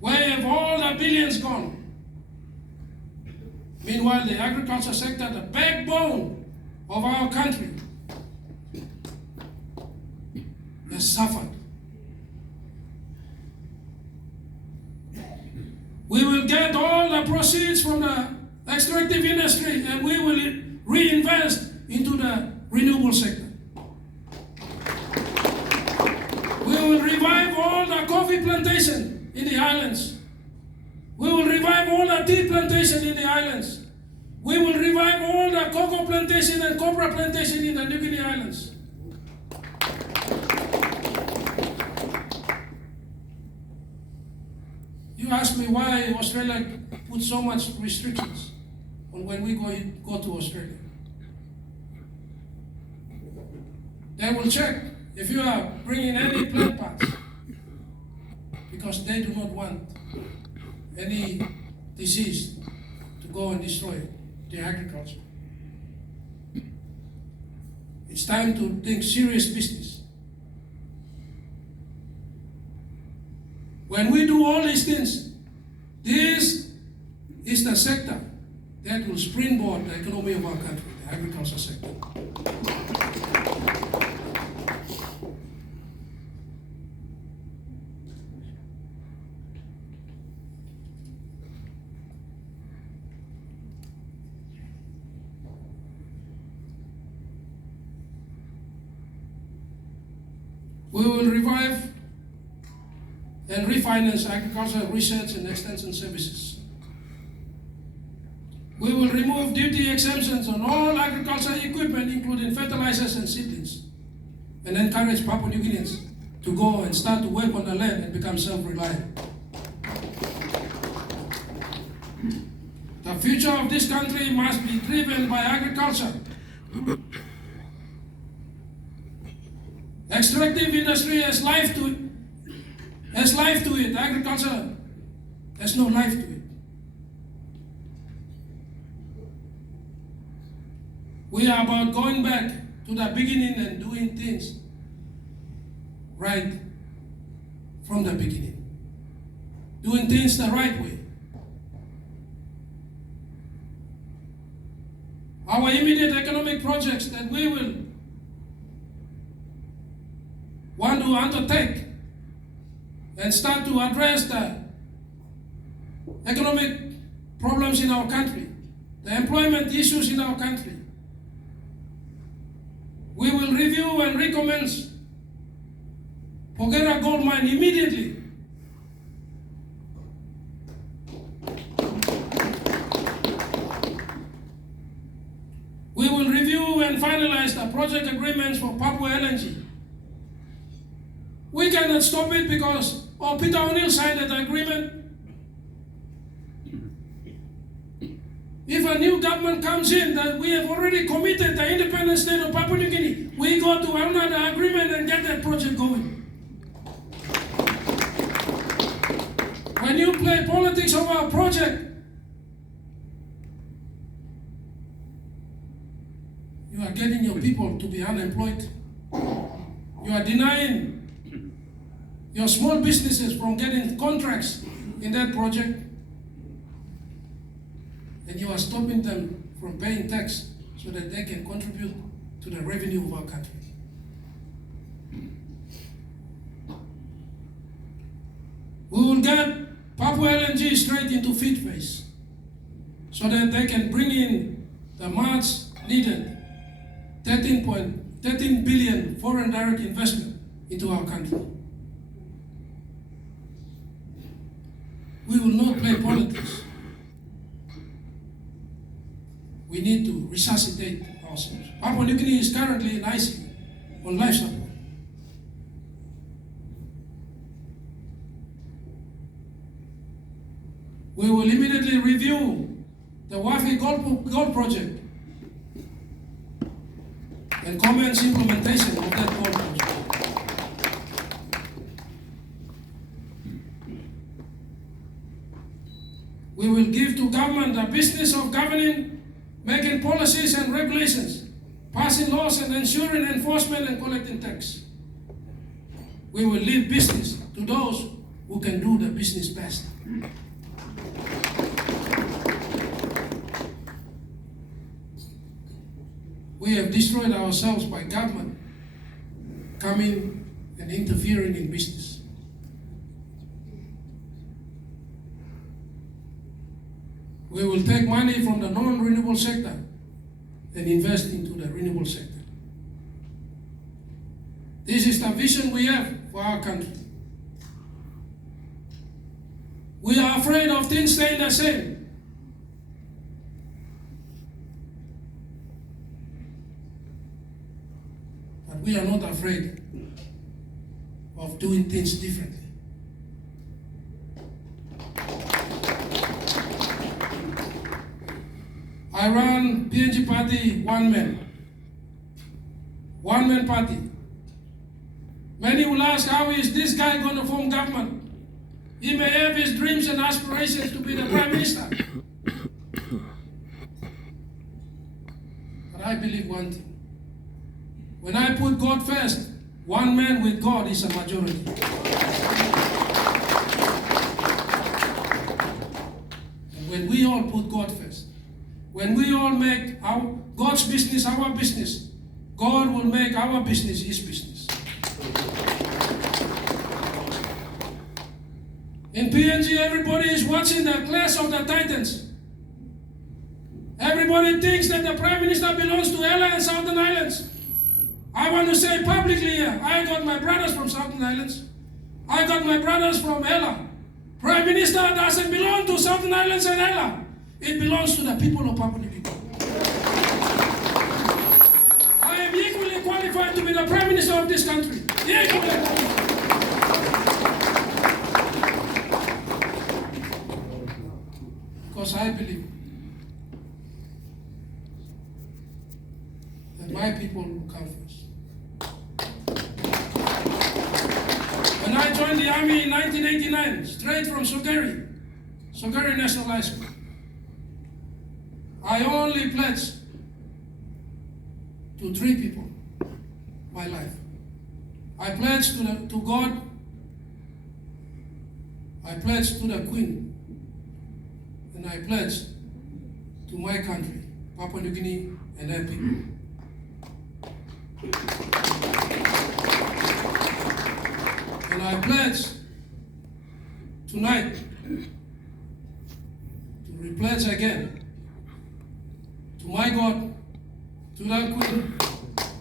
Where have all the billions gone? Meanwhile, the agriculture sector, the backbone of our country, has suffered. We will get all the proceeds from the extractive industry and we will reinvest into the renewable sector. We will revive all the coffee plantation in the islands. We will revive all the tea plantation in the islands. We will revive all the cocoa plantation and copra plantation in the New Guinea Islands. You ask me why Australia put so much restrictions on when we go to Australia. They will check if you are bringing any plant parts, because they do not want any disease to go and destroy the agriculture. It's time to think serious business. When we do all these things, this is the sector that will springboard the economy of our country, the agriculture sector. We will revive and refinance agricultural research and extension services. We will remove duty exemptions on all agricultural equipment, including fertilizers and seedlings, and encourage Papua New Guineans to go and start to work on the land and become self-reliant. The future of this country must be driven by agriculture. Extractive industry has life to it. Agriculture has no life to it. We are about going back to the beginning and doing things right from the beginning. Doing things the right way. Our immediate economic projects that we will want to undertake and start to address the economic problems in our country, the employment issues in our country. We will review and recommence Pogera gold mine immediately. We will review and finalize the project agreements for Papua LNG. We cannot stop it because Peter O'Neill signed that agreement. If a new government comes in that we have already committed the independent state of Papua New Guinea, we go to honor the agreement and get that project going. When you play politics over a project, you are getting your people to be unemployed. You are denying your small businesses from getting contracts in that project, and you are stopping them from paying tax so that they can contribute to the revenue of our country. We will get Papua LNG straight into feed phase so that they can bring in the much needed 13 billion foreign direct investment into our country. We will not play politics. We need to resuscitate ourselves. Papua New Guinea is currently in ICU on life support. We will immediately review the Wafi Gold Project and commence implementation of that gold project. We will give to government the business of governing, making policies and regulations, passing laws and ensuring enforcement and collecting tax. We will leave business to those who can do the business best. We have destroyed ourselves by government coming and interfering in business. We will take money from the non-renewable sector and invest into the renewable sector. This is the vision we have for our country. We are afraid of things staying the same. But we are not afraid of doing things differently. I run PNG party one man party. Many will ask, how is this guy going to form government? He may have his dreams and aspirations to be the Prime Minister. But I believe one thing. When I put God first, one man with God is a majority. And when we all put God first, when we all make God's business our business, God will make our business His business. In PNG, everybody is watching the Clash of the Titans. Everybody thinks that the Prime Minister belongs to Ella and Southern Islands. I want to say publicly here, I got my brothers from Southern Islands. I got my brothers from Ella. Prime Minister doesn't belong to Southern Islands and Ella. It belongs to the people of Papua New Guinea. I am equally qualified to be the Prime Minister of this country. Equally qualified. Because I believe that my people will come first. When I joined the army in 1989, straight from Sogeri National High School, I only pledged to 3 people my life. I pledged to God, I pledged to the Queen, and I pledged to my country, Papua New Guinea, and their people. And I pledge tonight to repledge again to my God, to the Queen,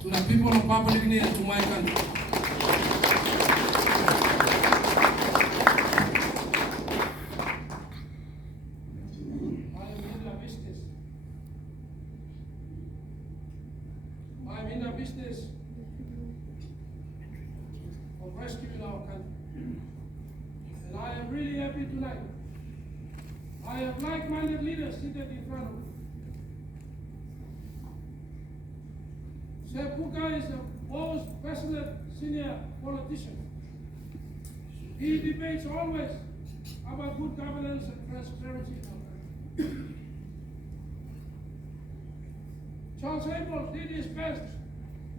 to the people of Papua New Guinea, and to my country. I am in the business of rescuing our country. And I am really happy tonight. I have like-minded leaders seated in front of me. Sir Puka is the most passionate senior politician. He debates always about good governance and transparency in our country. Charles Abel did his best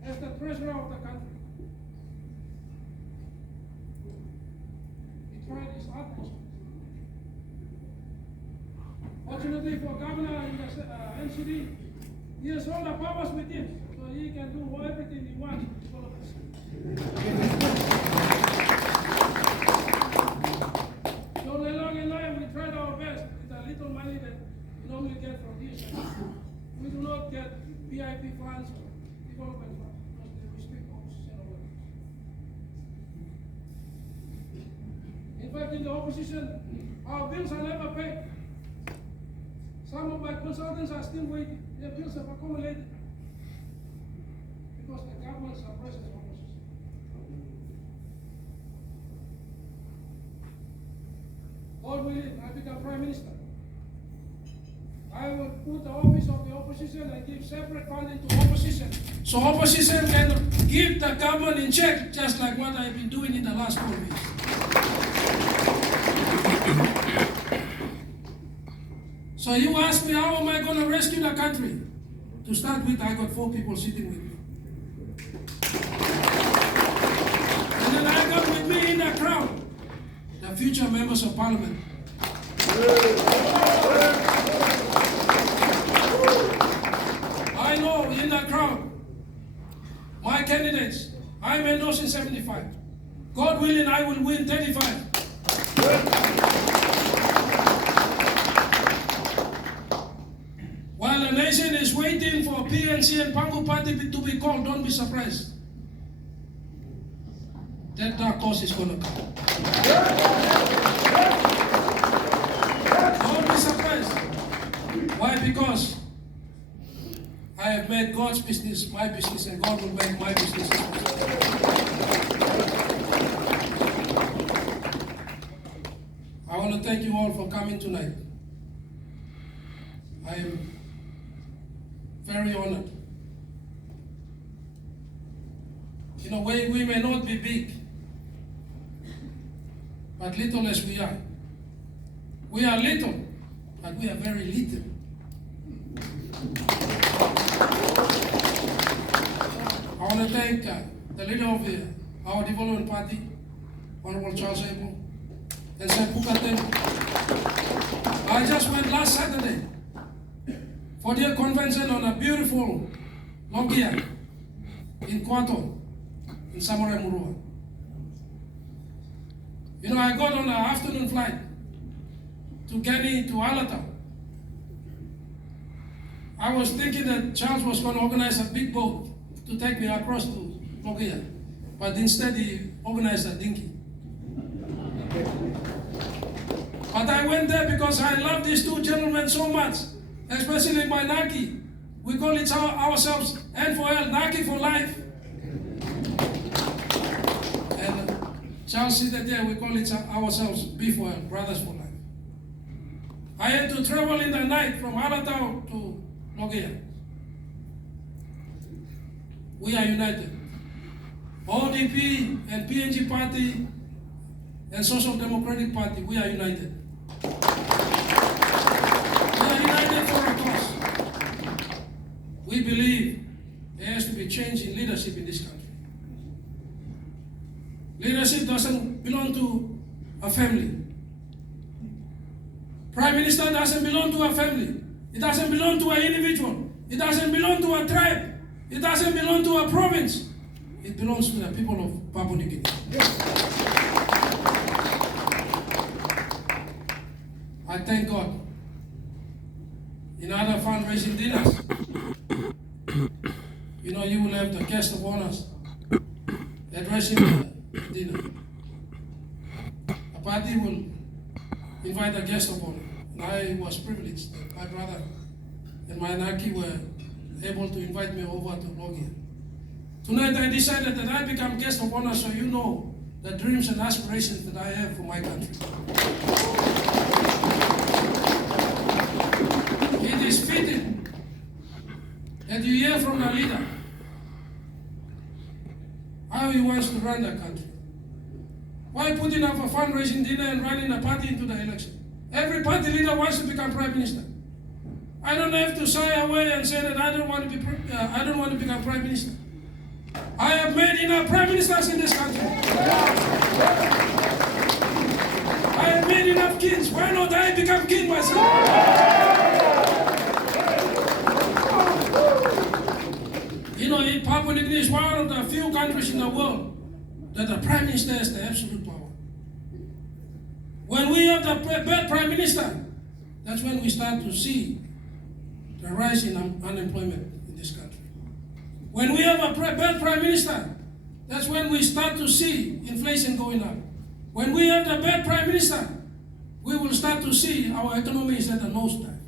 as the treasurer of the country. He tried his utmost. Fortunately for governor in the NCD, he has all the powers with him, so he can do everything he wants with all of us. So along in life, we tried our best with the little money that we normally get from this. We do not get VIP funds or development funds because they restrict opposition over it. In fact, in the opposition, our bills are never paid. Some of my consultants are still waiting. Their bills have accumulated because the government suppresses opposition. God willing, I become Prime Minister. I will put the office of the opposition and give separate funding to opposition. So opposition can keep the government in check, just like what I've been doing in the last 4 years. So you ask me, how am I going to rescue the country? To start with, I got 4 people sitting with me. And then I got with me in the crowd, the future members of parliament. I know in the crowd, my candidates, I'm endorsing 75. God willing, I will win 35. While the nation is waiting for PNG and Pangu Party to be called, don't be surprised. That dark horse is going to come. Don't be surprised. Why? Because I have made God's business my business, and God will make my business his business. I want to thank you all for coming tonight. I am very honored. In a way, we may not be big, but little as we are little, but we are very little. I want to thank the leader of our development party, Honorable Charles Abel, and Pukaten. I just went last Saturday for their convention on a beautiful logia in Kwato, in Samurai Murua. You know, I got on an afternoon flight to Gani to Alata. I was thinking that Charles was going to organize a big boat to take me across to Logia, but instead he organized a dinghy. But I went there because I love these 2 gentlemen so much, especially my Naki. We call it ourselves N4L, Naki for life. And Charles seated there, we call it ourselves B4L, Brothers for Life. I had to travel in the night from Alatau to Logia. We are united. ODP and PNG Party and Social Democratic Party, we are united. We are united for a cause. We believe there has to be change in leadership in this country. Leadership doesn't belong to a family. Prime Minister doesn't belong to a family. It doesn't belong to an individual. It doesn't belong to a tribe. It doesn't belong to a province. It belongs to the people of Papua New Guinea. I thank God. In other fundraising dinners, you know, you will have the guest of honors addressing the dinner. A party will invite a guest of honor. And I was privileged that my brother and my Naki were able to invite me over to Logia. Tonight I decided that I become guest of honor so you know the dreams and aspirations that I have for my country. It is fitting that you hear from the leader how he wants to run the country. Why putting up a fundraising dinner and running a party into the election? Every party leader wants to become Prime Minister. I don't have to shy away and say that I don't want to become Prime Minister. I have made enough Prime Ministers in this country. I have made enough kings. Why not I become king myself? You know, Philippines is one of the few countries in the world that the Prime Minister has the absolute power. When we have the bad Prime Minister, that's when we start to see the rise in unemployment in this country. When we have a bad Prime Minister, that's when we start to see inflation going up. When we have the bad Prime Minister, we will start to see our economy is at the nosedive.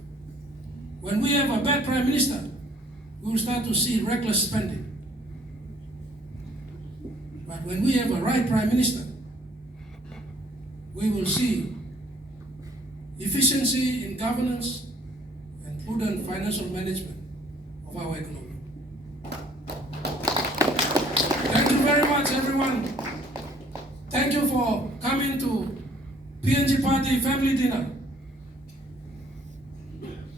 When we have a bad Prime Minister, we will start to see reckless spending. But when we have a right Prime Minister, we will see efficiency in governance and prudent financial management of our economy. Thank you very much, everyone. Thank you for coming to PNG Party Family Dinner.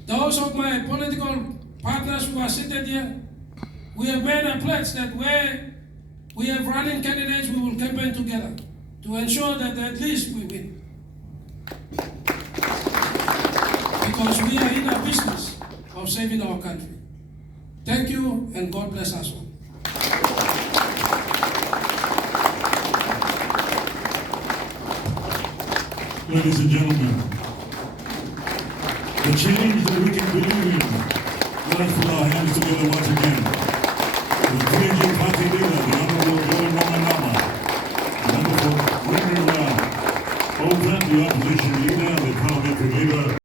Those of my political partners who are seated here, we have made a pledge that where we have running candidates, we will campaign together to ensure that at least we win. Because we are in the business of saving our country. Thank you, and God bless us all. Ladies and gentlemen, the change that we can bring